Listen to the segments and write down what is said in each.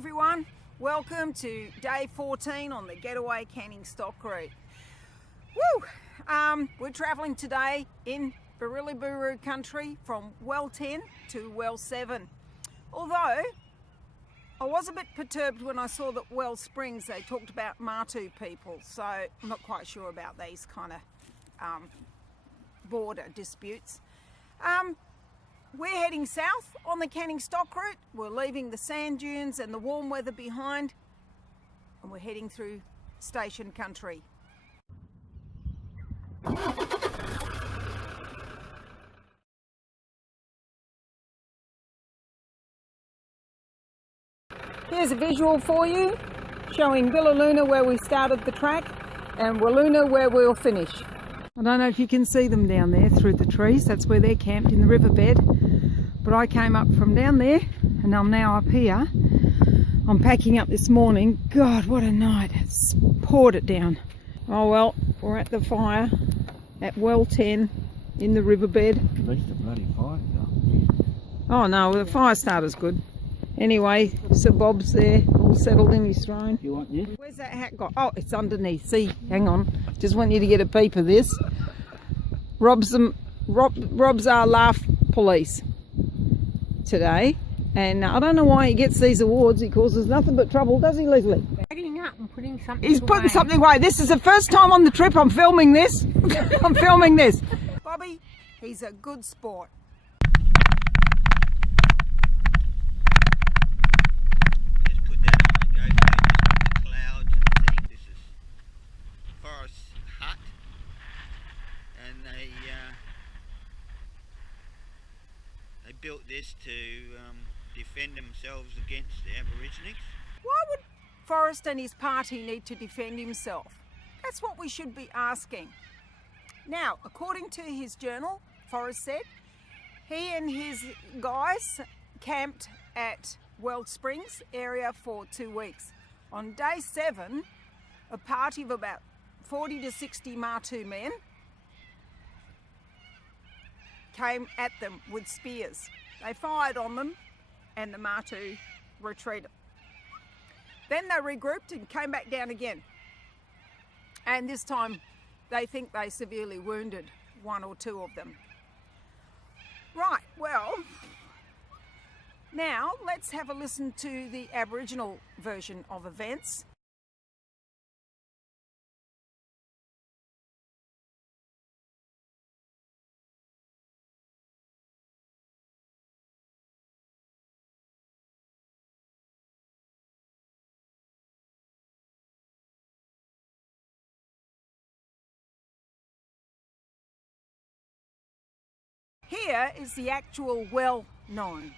everyone, welcome to day 14 on the Getaway canning stock route. Woo! We're travelling today in Birriliburu country from well 10 to well 7. Although I was a bit perturbed when I saw that well Springs they talked about Matu people, so I'm not quite sure about these kind of border disputes. We're heading south on the canning stock route. We're leaving the sand dunes and the warm weather behind, and we're heading through station country. Here's a visual for you showing Wiluna where we started the track and Wiluna where we'll finish. I don't know if you can see them down there through the trees. That's where they're camped, in the riverbed. But I came up from down there and I'm now up here. I'm packing up this morning. God, what a night. It's poured it down. Oh well, we're at the fire at well 10 in the riverbed. At least the bloody fire's done. Oh no, the fire starter's good. Anyway, Sir Bob's there, all settled in his throne. You want this? Where's that hat got? Oh, it's underneath. See, hang on. Just want you to get a peep of this. Rob's our laugh police today. And I don't know why he gets these awards. He causes nothing but trouble, does he, Leslie? Putting up and putting something He's putting something away. This is the first time on the trip I'm filming this. I'm filming this. Bobby, he's a good sport. They built this to defend themselves against the Aborigines. Why would Forrest and his party need to defend himself? That's what we should be asking. Now, according to his journal, Forrest said, he and his guys camped at Weld Springs area for 2 weeks. On day 7, a party of about 40 to 60 Matu men came at them with spears. They fired on them and the Matu retreated. Then they regrouped and came back down again. And this time they think they severely wounded 1 or 2 of them. Right, well, now let's have a listen to the Aboriginal version of events. Here is the actual well known.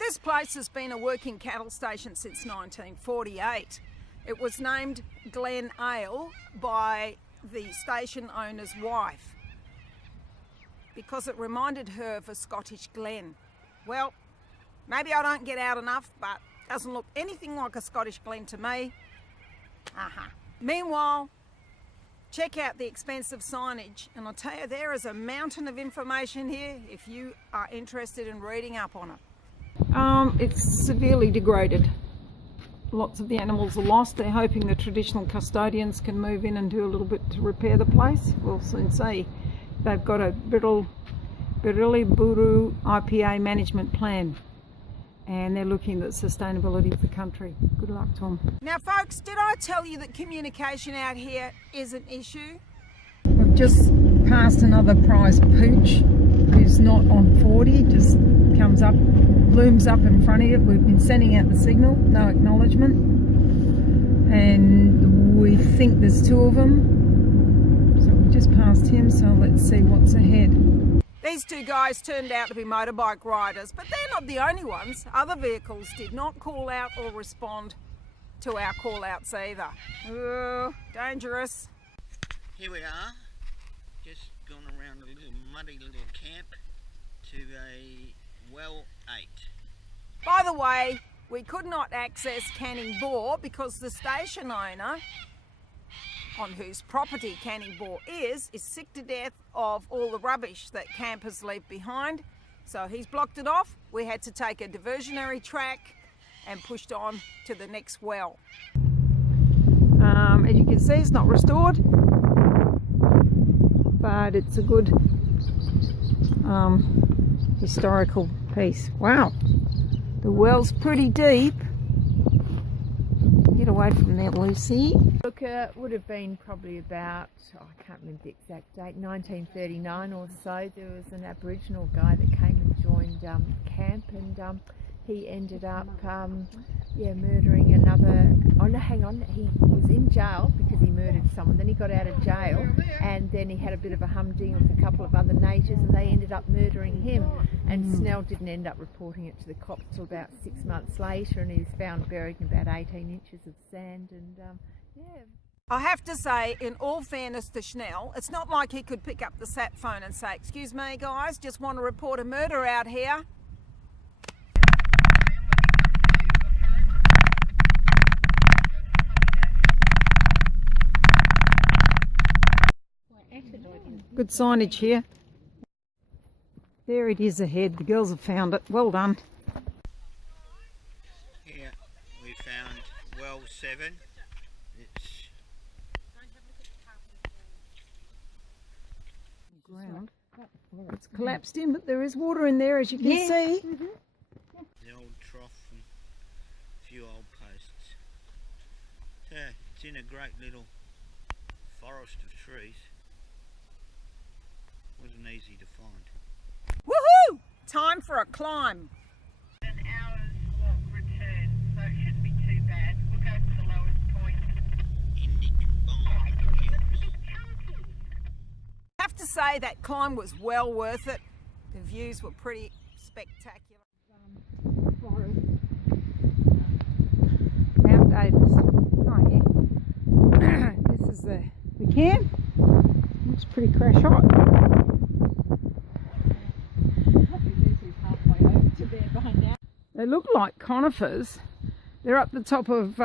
This place has been a working cattle station since 1948. It was named Glen Ale by the station owner's wife, because it reminded her of a Scottish glen. Well, maybe I don't get out enough, but it doesn't look anything like a Scottish glen to me. Meanwhile, check out the expensive signage, and I'll tell you, there is a mountain of information here if you are interested in reading up on it. It's severely degraded. Lots of the animals are lost. They're hoping the traditional custodians can move in and do a little bit to repair the place. We'll soon see. They've got a Birriliburu IPA management plan, and they're looking at the sustainability of the country. Good luck to them. Now folks, did I tell you that communication out here is an issue? We've just passed another prize pooch who's not on 40, just comes up, looms up in front of you. We've been sending out the signal, no acknowledgement, and we think there's 2 of them. Just past him, so let's see what's ahead. These 2 guys turned out to be motorbike riders, but they're not the only ones. Other vehicles did not call out or respond to our call outs either. Oh, dangerous. Here we are, just gone around a little muddy little camp to a well 8. By the way, We could not access Cannonball because the station owner, on whose property Cannonball is sick to death of all the rubbish that campers leave behind. So he's blocked it off. We had to take a diversionary track and pushed on to the next well. As you can see, it's not restored, but it's a good historical piece. Wow, the well's pretty deep. Get away from there, Lucy. Look, it would have been probably about, I can't remember the exact date, 1939 or so. There was an Aboriginal guy that came and joined camp, and he ended up murdering another. Oh no, hang on, he was in jail because he murdered someone. Then he got out of jail, and then he had a bit of a humding with a couple of other natives, and they ended up murdering him. And Snell didn't end up reporting it to the cops till about 6 months later, and he was found buried in about 18 inches of sand. And I have to say, in all fairness to Schnell, it's not like he could pick up the sat phone and say, "Excuse me guys, just want to report a murder out here." Good signage here. There it is ahead. The girls have found it. Well done. Here we found well 7. It's Ground. It's collapsed in, but there is water in there, as you can see. the old trough and a few old posts. It's in a great little forest of trees. Wasn't easy to find. Woohoo! Time for a climb. An hour's walk return, so it shouldn't be too bad. We'll go to the lowest point. I have to say that climb was well worth it. The views were pretty spectacular. Mount Davis. Oh yeah. This is the camp. Looks pretty crash hot. They look like conifers. They're up the top of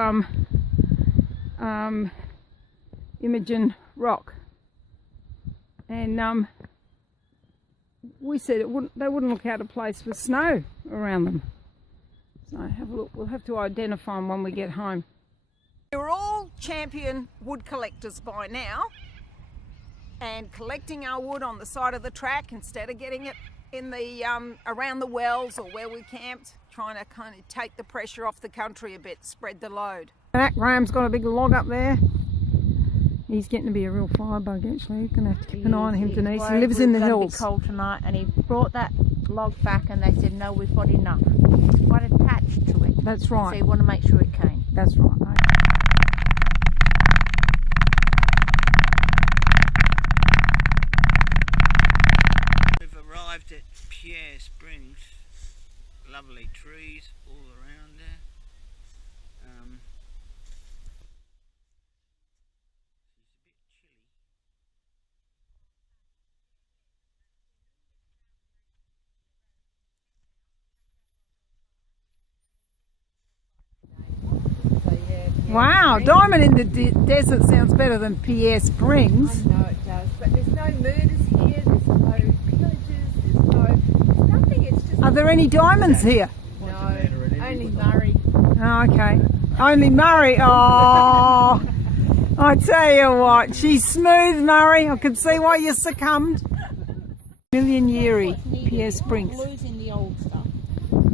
Imogen Rock, and we said they wouldn't look out of place with snow around them. So have a look. We'll have to identify them when we get home. We're all champion wood collectors by now, and collecting our wood on the side of the track instead of getting it in the around the wells or where we camped, trying to kind of take the pressure off the country a bit, spread the load. That Graham's got a big log up there. He's getting to be a real firebug actually. You're going to have to keep an eye on him, Denise. He lives in the hills. It's cold tonight, and he brought that log back, and they said no, we've got enough. It's quite attached to it. That's right. So you want to make sure it came. That's right. We've arrived at Pierre Springs. Lovely trees all around there. Wow, Diamond in the Desert sounds better than Pierre Springs. I know it does, but there's no murders here, there's no pillages, there's nothing, it's just... Are there any diamonds here? No, only Murray. Oh, okay. Only Murray. Oh, I tell you what, she's smooth, Murray. I can see why you succumbed. Million Yeary, Pierre Springs. Losing the old stuff.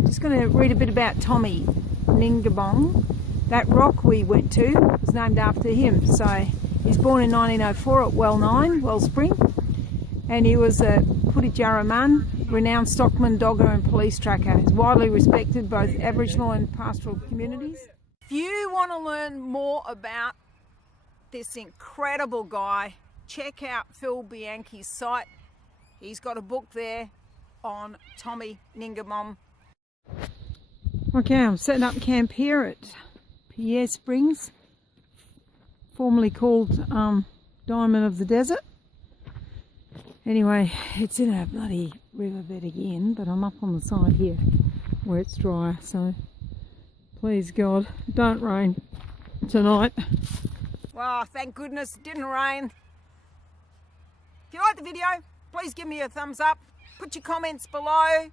Just going to read a bit about Tommy Ningabong. That rock we went to was named after him. So he's born in 1904 at Well 9, Wellspring, and he was a Putijara man, renowned stockman, dogger and police tracker. He's widely respected both Aboriginal and pastoral communities. If you want to learn more about this incredible guy, check out Phil Bianchi's site. He's got a book there on Tommy Ningabong. Okay, I'm setting up camp here at Pierre Springs, formerly called Diamond of the Desert. Anyway, it's in a bloody riverbed again, but I'm up on the side here where it's dry, so Please God, don't rain tonight. Well, thank goodness it didn't rain. If you like the video, please give me a thumbs up. Put your comments below.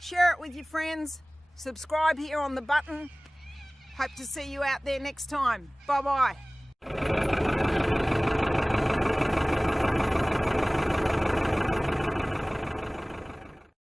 Share it with your friends. Subscribe here on the button. Hope to see you out there next time. Bye-bye.